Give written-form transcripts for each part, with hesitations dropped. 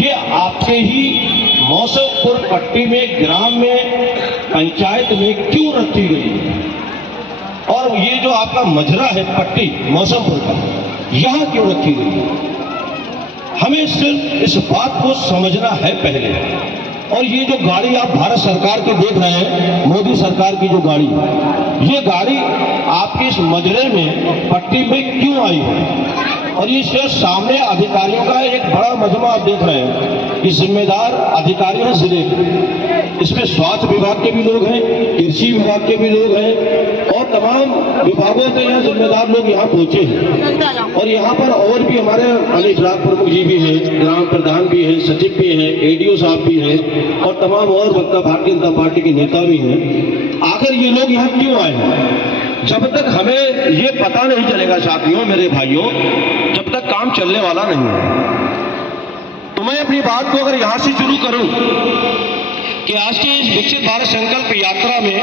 ये आपके ही मौसमपुर पट्टी में, ग्राम में, पंचायत में क्यों रखी गई? और ये जो आपका मजरा है पट्टी मौसमपुर का, यहाँ क्यों रखी गई? हमें सिर्फ इस बात को समझना है पहले। और ये जो गाड़ी आप भारत सरकार की देख रहे हैं, मोदी सरकार की जो गाड़ी, ये गाड़ी आपके इस मजरे में, पट्टी में क्यों आई है? और ये सिर्फ सामने अधिकारियों का एक बड़ा मजमा आप देख रहे हैं। ये जिम्मेदार अधिकारी हैं जिले के, इसमें स्वास्थ्य विभाग के भी लोग हैं, कृषि विभाग के भी लोग हैं, और तमाम विभागों के यहाँ जिम्मेदार लोग यहाँ पहुंचे हैं। और यहाँ पर और भी हमारे अली ब्लॉक प्रमुख जी भी हैं, ग्राम प्रधान भी हैं, सचिव भी हैं, एडीओ साहब भी हैं, और तमाम और वक्ता भारतीय जनता पार्टी के नेता भी हैं। आखिर ये लोग यहाँ क्यों आए हैं? जब तक हमें ये पता नहीं चलेगा साथियों, मेरे भाइयों, जब तक काम चलने वाला नहीं है। तो मैं अपनी बात को अगर यहां से शुरू करूं कि आज की इस विकसित भारत संकल्प यात्रा में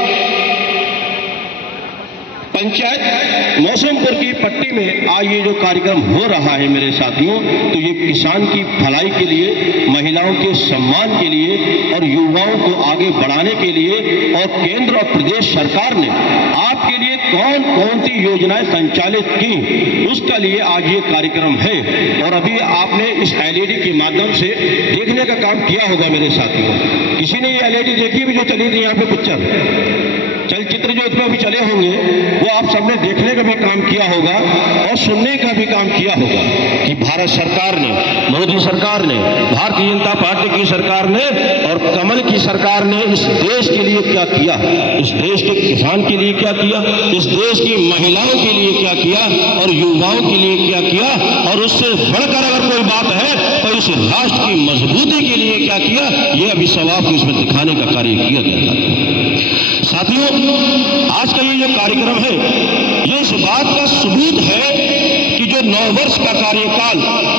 पंचायत मौसमपुर की पट्टी में आज ये जो कार्यक्रम हो रहा है मेरे साथियों, तो ये किसान की भलाई के लिए, महिलाओं के सम्मान के लिए और युवाओं को आगे बढ़ाने के लिए, और केंद्र और प्रदेश सरकार ने आपके लिए कौन कौन सी योजनाएं संचालित की, उसका लिए आज ये कार्यक्रम है। और अभी आपने इस एलईडी के माध्यम से देखने का काम किया होगा मेरे साथियों। किसी ने ये एलईडी देखी भी जो चली थी यहाँ पे पिक्चर चलचित्र जो इसमें अभी चले होंगे, वो आप सबने देखने का भी काम किया होगा और सुनने का भी काम किया होगा कि भारत सरकार ने, मोदी सरकार ने, भारतीय जनता पार्टी की सरकार ने और कमल की सरकार ने इस देश के लिए क्या किया, इस देश के किसान के लिए क्या किया, इस देश की महिलाओं के लिए क्या किया और युवाओं के लिए क्या किया, और उससे बढ़कर अगर कोई बात है तो इस राष्ट्र की मजबूती के लिए क्या किया, ये अभी सब आपको इसमें दिखाने का कार्य किया गया था। साथियों, आज का ये जो कार्यक्रम है, ये इस बात का सबूत है कि जो 9 वर्ष का कार्यकाल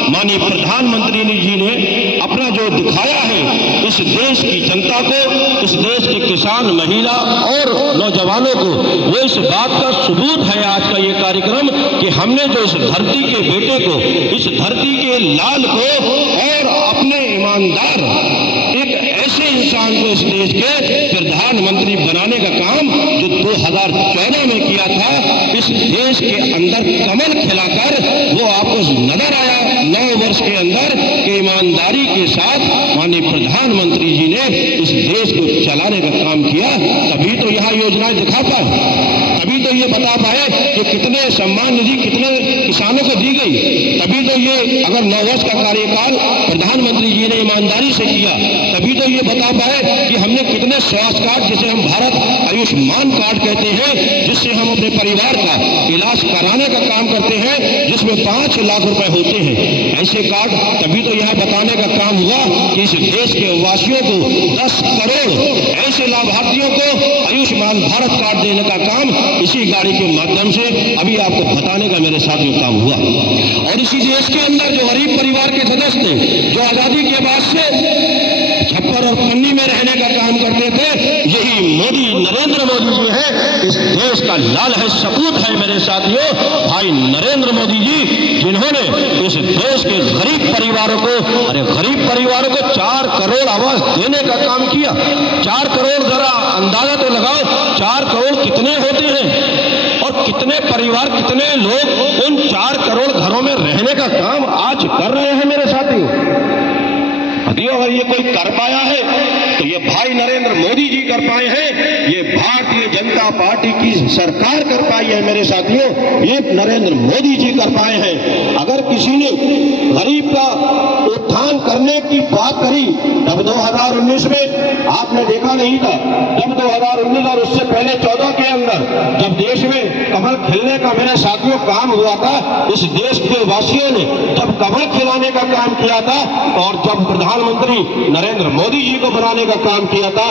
माननीय प्रधानमंत्री जी ने अपना जो दिखाया है इस देश की जनता को, इस देश के किसान, महिला और नौजवानों को, वो इस बात का सबूत है आज का ये कार्यक्रम कि हमने जो इस धरती के बेटे को, इस धरती के लाल को और अपने ईमानदार एक ऐसे इंसान को इस देश के प्रधानमंत्री बनाने का काम जो 2014 में किया था, इस देश के अंदर कमल खिलाकर वो आपको नजर आया 9 वर्ष के अंदर कि ईमानदारी के साथ माननीय प्रधानमंत्री जी ने इस देश को चलाने का काम किया। तभी तो यहाँ योजनाएं दिखा पाए, तभी तो ये बता पाए कि कितने सम्मान निधि कितने किसानों को दी गई, तभी तो ये अगर 9 वर्ष का कार्यकाल प्रधानमंत्री जी ने ईमानदारी से किया, तभी तो ये बता पाए कि हमने कितने स्वास्थ्य कार्ड, जिसे हम भारत आयुष्मान कार्ड कहते हैं, जिससे हम अपने परिवार का इलाज कराने का काम करते हैं, जिसमें 5 लाख रुपए होते हैं, ऐसे कार्ड, तभी तो यह बताने का काम हुआ कि इस देश के वासियों को 10 करोड़ ऐसे लाभार्थियों को आयुष्मान भारत कार्ड देने का काम इसी गाड़ी के माध्यम से अभी आपको बताने का मेरे साथियों काम हुआ। और इसी देश के अंदर जो गरीब परिवार के सदस्य थे, जो आजादी के बाद से छप्पर और पन्नी में रहने का काम करते थे, यही मोदी, नरेंद्र मोदी जी है, इस देश का लाल है, सपूत है मेरे साथियों, भाई नरेंद्र मोदी जी, जिन्होंने इस देश के गरीब परिवारों को, अरे गरीब परिवारों को 4 करोड़ आवास देने का काम किया। 4 करोड़, जरा अंदाजा तो लगाओ 4 करोड़ कितने होते हैं और कितने परिवार, कितने लोग उन 4 करोड़ घरों में रहने का काम आज कर रहे हैं मेरे साथियों। अगर ये कोई कर पाया है तो ये भाई नरेंद्र मोदी जी कर पाए हैं, ये भारतीय जनता पार्टी की सरकार कर पाई है मेरे साथियों, ये नरेंद्र मोदी जी कर पाए हैं। अगर किसी ने गरीब का उत्थान करने की बात करी तब 2019 में आपने देखा नहीं था, जब 2019 और उससे पहले 14 के अंदर जब देश में कमल खिलने का मेरे साथियों काम हुआ था, इस देश के वासियों ने जब कमल खिलाने का काम किया था और जब प्रधानमंत्री नरेंद्र मोदी जी को बनाने का काम किया था।